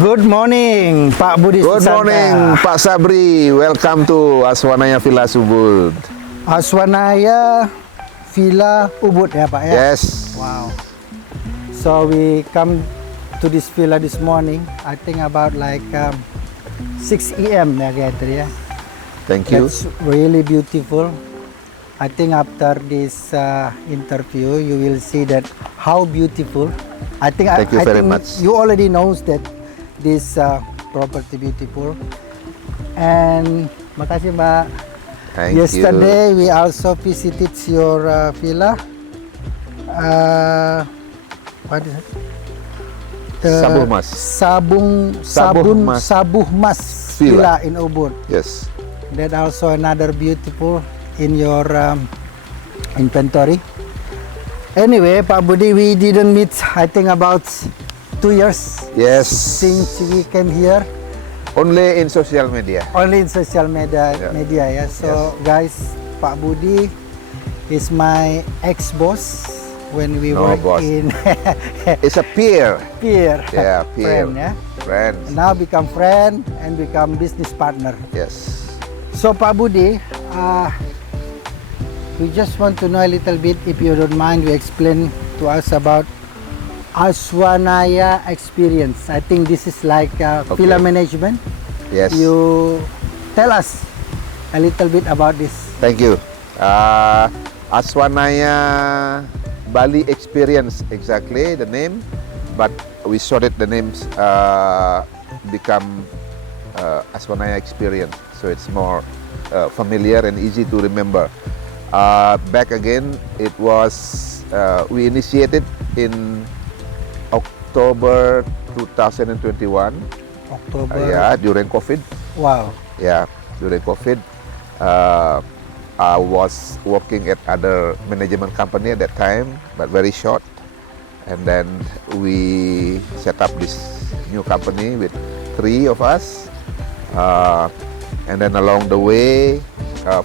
Good morning, Pak Budi Good Susanta. morning, Pak Sabri. Welcome to Aswanaya Villa Ubud. Aswanaya Villa Ubud ya Pak ya? Yes. Wow. So we come to this villa this morning. I think about like 6 a.m. ya Gayatri ya. Thank you. That's really beautiful. I think after this interview, you will see that how beautiful. I think Thank you I very think much. you already knows that this property beautiful. And makasih Mbak. Thank Yesterday we also visited your villa. What is it? Sabuh Mas. Sabuh Mas Villa. Villa in Ubud. Yes. That also another beautiful in your inventory. Anyway, Pak Budi, we didn't meet. I think about 2 years Yes. since we came here. Only in social media. Only in social media, Yeah. ya. So guys, Pak Budi is my ex-boss when we No, work boss. in It's a peer. peer, Yeah, peer. friend, ya. Friends. Now become friend and become business partner. Yes. So Pak Budi, we just want to know a little bit, if you don't mind, you explain to us about Aswanaya experience. I think this is like villa management. Yes. You tell us a little bit about this. Thank you. Aswanaya Bali Experience, exactly the name, but we shorted the names become Aswanaya Experience, so it's more familiar and easy to remember. Back again, it was we initiated in October 2021. October. Yeah, during COVID. Wow. Yeah, during COVID, I was working at other management company at that time, but very short. And then we set up this new company with 3 of us. And then along the way,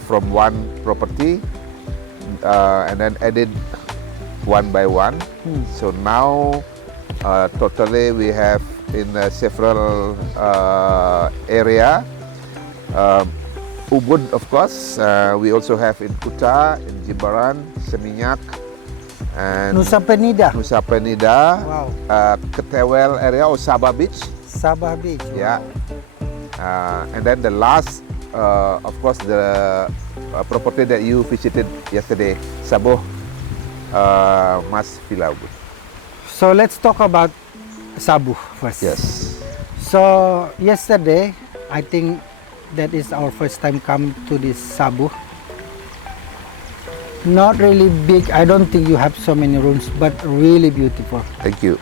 from one property, and then added one by one. So now, totally we have in several area. Ubud, of course. We also have in Kuta, in Jimbaran, Seminyak, and Nusa Penida. Nusa Penida, Wow. Ketewel area or Sabah Beach. Sabah Beach. Yeah. And then the last, of course, the property that you visited yesterday, Sabuh Mas Villa Ubud. So let's talk about Sabuh first. Yes. So yesterday, I think that is our first time come to this Sabuh. Not really big. I don't think you have so many rooms, but really beautiful. Thank you.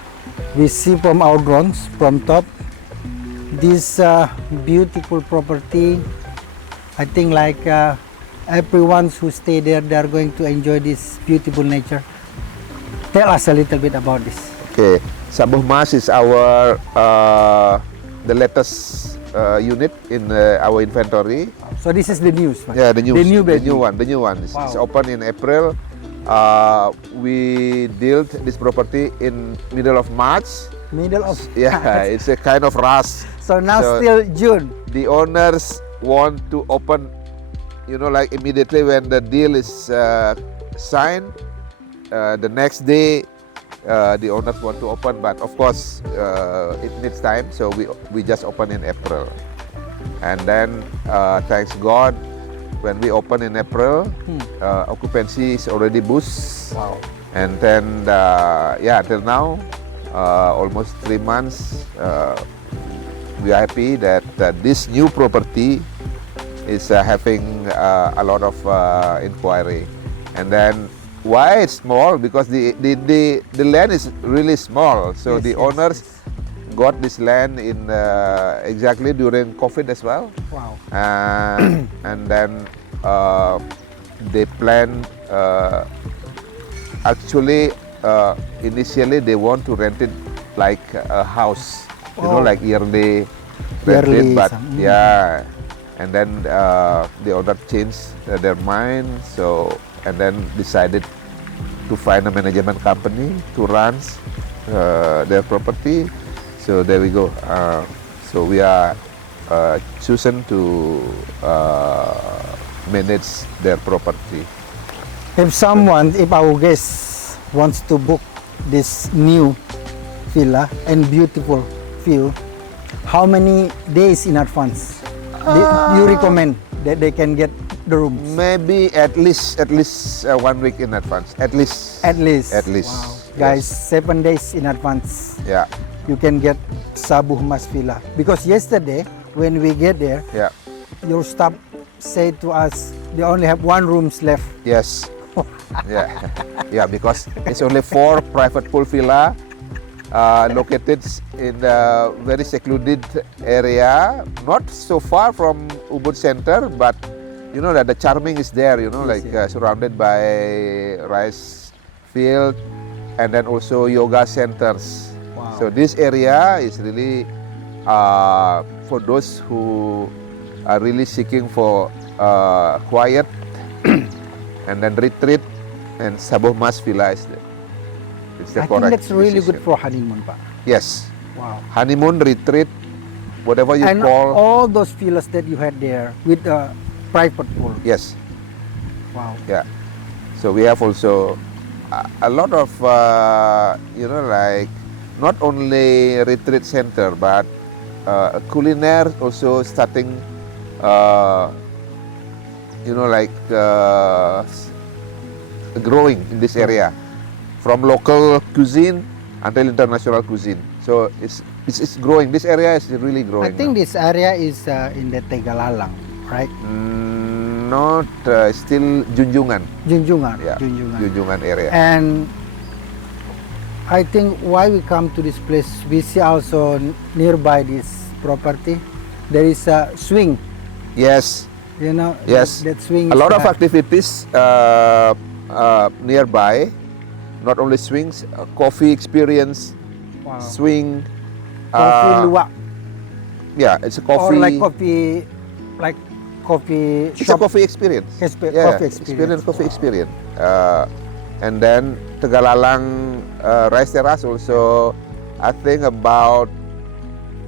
We see from our drones from top this beautiful property. I think like everyone who stay there, they are going to enjoy this beautiful nature. Tell us a little bit about this. Okay, Sabuh Mas is our the latest unit in our inventory. So this is the news. Mas. Yeah, the new baby. one. It's Wow. open in April. We built this property in middle of March. Middle of Yeah, it's a kind of rush. So now So- still June. The owners want to open, like immediately when the deal is signed. The next day, the owners want to open, but of course it needs time, so we just open in April. And then thanks God, when we open in April, occupancy is already boost. Wow. And then till now, almost 3 months, we are happy that this new property is having a lot of inquiry. And then why it's small? Because the land is really small. So Yes, the yes, owners got this land in exactly during COVID as well. Wow. And then they plan actually initially they want to rent it like a house, like yearly rented, Yearly, but some- yeah. And then the owner changed their mind, and then decided to find a management company to run their property. So there we go. So we are chosen to manage their property. If our guest wants to book this new villa and beautiful view, how many days in advance you recommend that they can get the rooms? Maybe at least 1 week in advance. At least. At least. Wow. Guys, Yes. 7 days in advance. Yeah. You can get Sabuh Mas Villa. Because yesterday, when we get there, Yeah. your staff said to us, they only have 1 rooms left. Yes. Yeah. Yeah. Because it's only 4 private pool villa located in a very secluded area, not so far from Ubud Center, but you know that the charming is there. You know, Yes, like surrounded by rice field, and then also yoga centers. Wow. So this area is really for those who are really seeking for quiet and then retreat, and Sabuh Mas Villa is there. It's the I think correct that's really decision. good for honeymoon, Pak. Yes, Wow. honeymoon, retreat, whatever you And call. all those villas that you had there with a private pool. Yes, Wow. yeah. So we have also a lot of you know, like not only retreat center but culinary also starting you know, like growing in this area from local cuisine until international cuisine. So it's growing. This area is really growing. I think now. this area is in the Tegalalang, right? Not still Junjungan. Junjungan. Yeah, Junjungan. Junjungan area. And I think why we come to this place, we see also nearby this property, there is a swing. Yes, You know, yes. that swing. A is lot of the- activities nearby. Not only swings, coffee experience, Wow. swing. Coffee luwak. Yeah, it's a Or coffee. like coffee It's a shop. coffee experience. Coffee experience. Coffee Wow. experience. And then Tegalalang Rice Terrace also, I think about,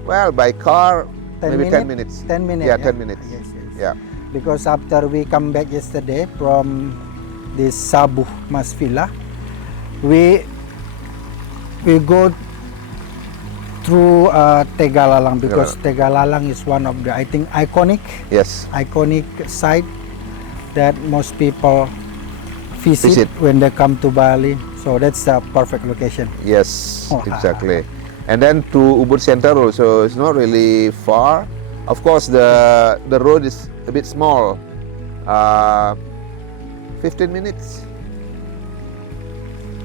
well, by car, 10 maybe 10 minutes? minutes. 10 minutes. Yeah, 10 minutes. Yes, yes. Yeah. Because after we come back yesterday from this Sabuh Mas Villa, we go through Tegalalang because Tegalalang is one of the, I think, iconic site that most people visit when they come to Bali. So that's a perfect location. Yes, Oh. exactly. And then to Ubud Center also, it's not really far. Of course, the road is a bit small. 15 minutes.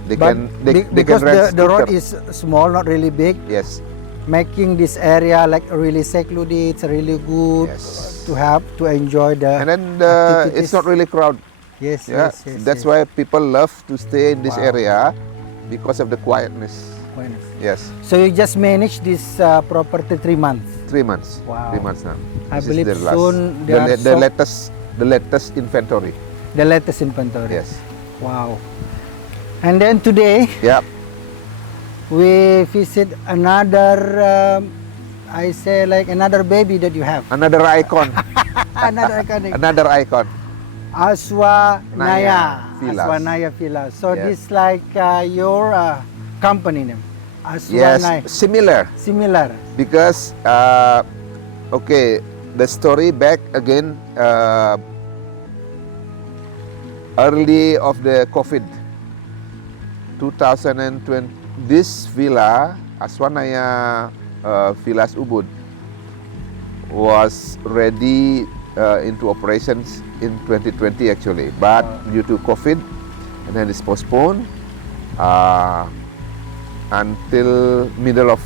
They can because rent the road scooter. is small, not really big, Yes, making this area like really secluded. It's really good Yes. to have to enjoy the. and then activities. it's not really crowded. Yes, Yeah, yes, yes. that's yes. why people love to stay in this Wow. area because of the quietness. Bueno. Yes, So you just manage this property 3 months. 3 months. Wow. 3 months now. I This is believe the last. soon there are the latest inventory. The latest inventory. Yes. Wow. And then today Yeah. we visit another. I say like another baby that you have. Another icon. Another iconic. Another icon. Aswanaya Villas. Aswanaya Villa. So Yes. this like your company name. Yes, Aswanaya. similar. Similar. Because okay, the story back again, early of the COVID 2020, this villa Aswanaya Villas Ubud was ready into operations in 2020 actually, but due to COVID and then it's postponed until middle of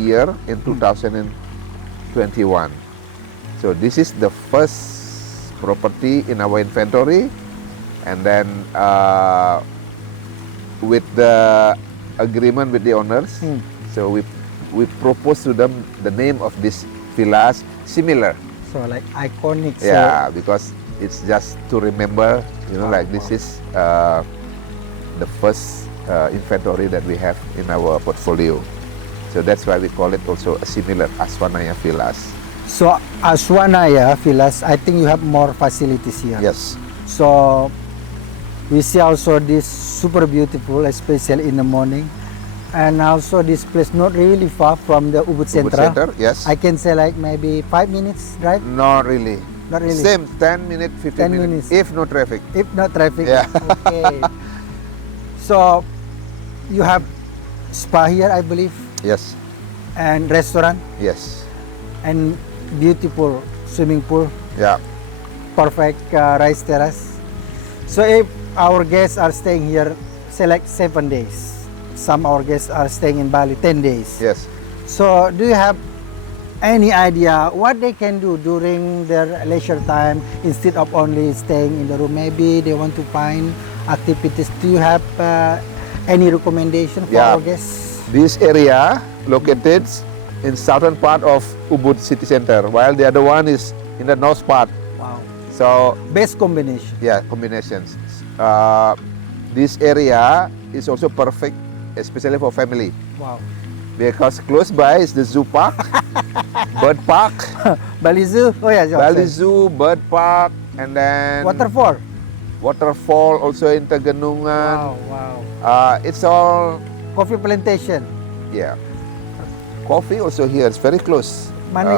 year in 2021. So this is the first property in our inventory, and then with the agreement with the owners, so we propose to them the name of this villas similar. So like iconic. So Yeah, because it's just to remember, you know, like this is the first inventory that we have in our portfolio. So that's why we call it also a similar Aswanaya Villas. So Aswanaya Villas, I think you have more facilities here. Yes. So we see also this super beautiful, especially in the morning. And also this place not really far from the Ubud Ubud Central. Center, yes. I can say like maybe 5 minutes drive, Not really. not really. Same 10 minutes, 15 10 minutes, minutes. if no traffic. If not traffic. Yeah. Okay. So you have spa here, I believe, Yes, and restaurant yes. and beautiful swimming pool, Yeah, perfect rice terrace. So if our guests are staying here, say like 7 days. Some our guests are staying in Bali 10 days. yes. So do you have any idea what they can do during their leisure time instead of only staying in the room? Maybe they want to find activities. Do you have any recommendation for Yeah. our guests? This area located in southern part of Ubud city center, while the other one is in the north part. Wow. So Best combination. yeah, combinations. This area is also perfect, especially for family, Wow. because close by is the zoo park, bird park, Bali Zoo. Oh yeah. Bali Zoo, bird park, and then Waterfall. waterfall also in Tegenungan. Wow. Wow. It's all Coffee plantation. yeah. Coffee also here. It's very close. Money,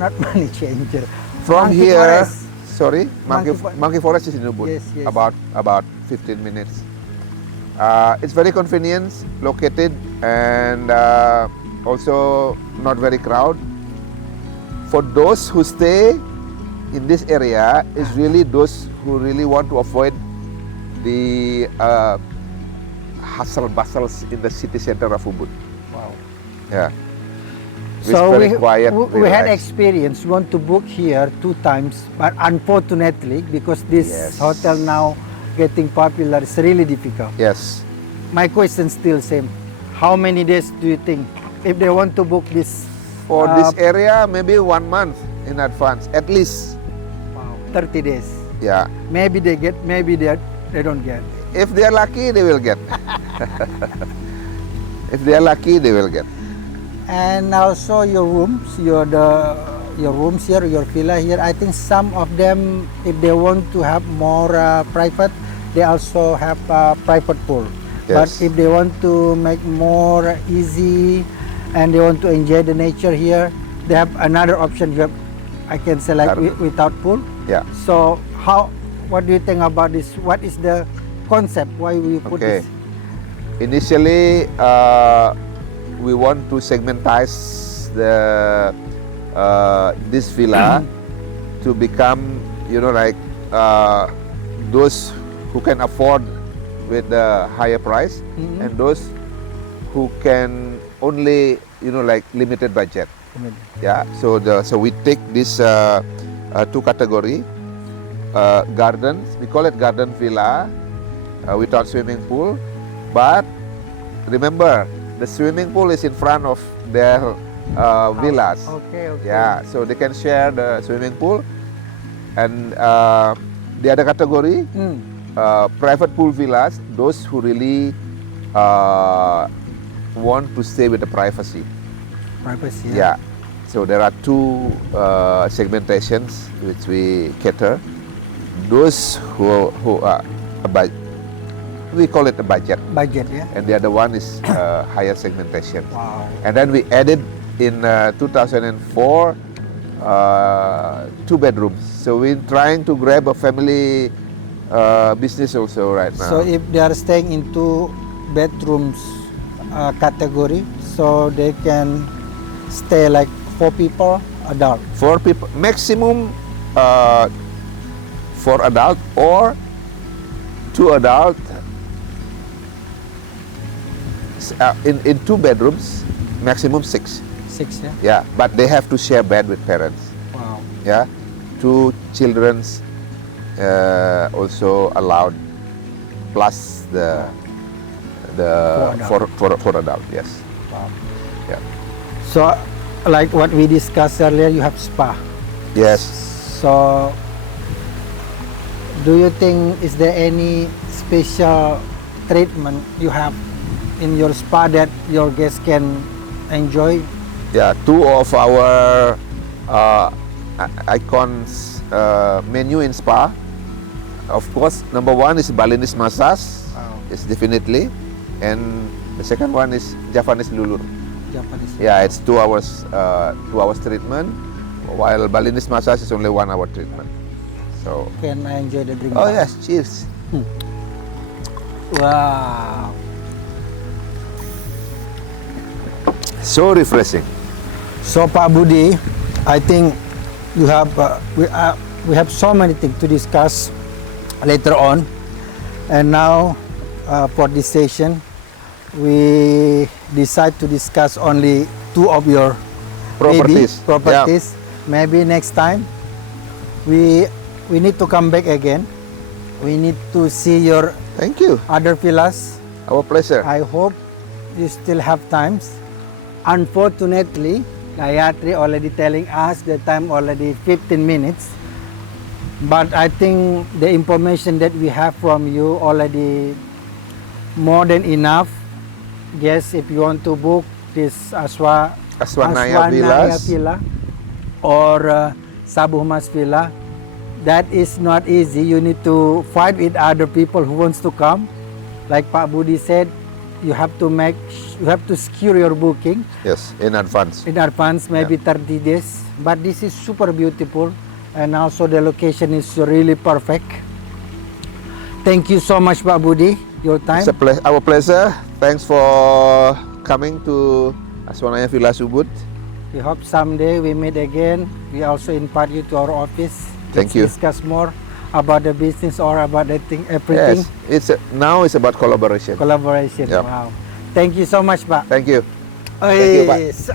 not money changer. From Monkey here, Forest. sorry, Monkey Monkey Forest is in Ubud. Yes, yes. About 15 minutes. It's very convenient, located, and also not very crowded. For those who stay in this area, is really those who really want to avoid the hustle bustles in the city center of Ubud. Wow. Yeah. It's So very quiet. we had relaxed. experience. We want to book here 2 times, but unfortunately, because this Yes. hotel now getting popular, it's really difficult. Yes. My question still same. How many days do you think if they want to book this? For this area, maybe 1 month in advance, at least. Wow, 30 days. Yeah. Maybe they get, maybe they don't get. If they are lucky, they will get. If they are lucky, they will get. And also your rooms, your rooms here, your villa here. I think some of them, if they want to have more private, they also have a private pool. But Yes. if they want to make more easy and they want to enjoy the nature here, they have another option. You have, I can say like Garden. without pool. Yeah. So what do you think about this? What is the concept? Why we put Okay. this? Initially, we want to segmentize this villa to become, like those who can afford with the higher price, Mhm. and those who can only, like limited budget. Yeah, so we take this 2 category, gardens. We call it garden villa without swimming pool, but remember the swimming pool is in front of their villas. Okay. Yeah, so they can share the swimming pool, and the other category, Mm. private pool villas, those who really want to stay with the privacy. Privacy. Yeah. So there are 2 segmentations which we cater. Those who are we call it a budget, Budget, yeah. and the other one is higher segmentation. Wow. And then we added in 2004 2 bedrooms. So we're trying to grab a family business also right now. So if they are staying in 2 bedrooms category, so they can stay like 4 people, adult. 4 people maximum, 4 adult or 2 adult. In 2 bedrooms, maximum 6. 6, yeah. Yeah, but they have to share bed with parents. Wow. Yeah, 2 children's also allowed, plus the for adult. Yes. Wow. Yeah. So like what we discussed earlier, you have spa. Yes. So do you think is there any special treatment you have in your spa that your guests can enjoy. Yeah, two of our icons menu in spa. Of course, number one is Balinese massage. Wow. It's definitely, and the second one is Javanese lulur. Japanese. Yeah, it's 2 hours, 2 hours treatment, while Balinese massage is only 1 hour treatment. So, Can I enjoy the drink? oh now? yes, cheers. Wow. So refreshing. So Pak Budi, I think you have we have so many things to discuss later on, and now for this session we decide to discuss only two of your Properties. properties. Maybe next time we need to come back again. We need to see your Thank you. other villas. Our pleasure. I hope you still have times. Unfortunately, Gayatri already telling us the time already 15 minutes. But I think the information that we have from you already more than enough. Yes, if you want to book this Aswanaya Villas. Villa or Sabu Mas Villa, that is not easy. You need to fight with other people who wants to come. Like Pak Budi said, you have to secure your booking Yes, in advance. in advance, maybe 30 days. But this is super beautiful, and also the location is really perfect. Thank you so much, Pak Budi, your time. It's our pleasure. Thanks for coming to Aswanaya Villa Subud. We hope someday we meet again. We also invite you to our office. Thank Let's you. discuss more about the business or about the thing, everything. Yes, now it's about collaboration. Collaboration. Yep. Wow. Thank you so much, Pak. Thank you. Oh, you, Pak. yes.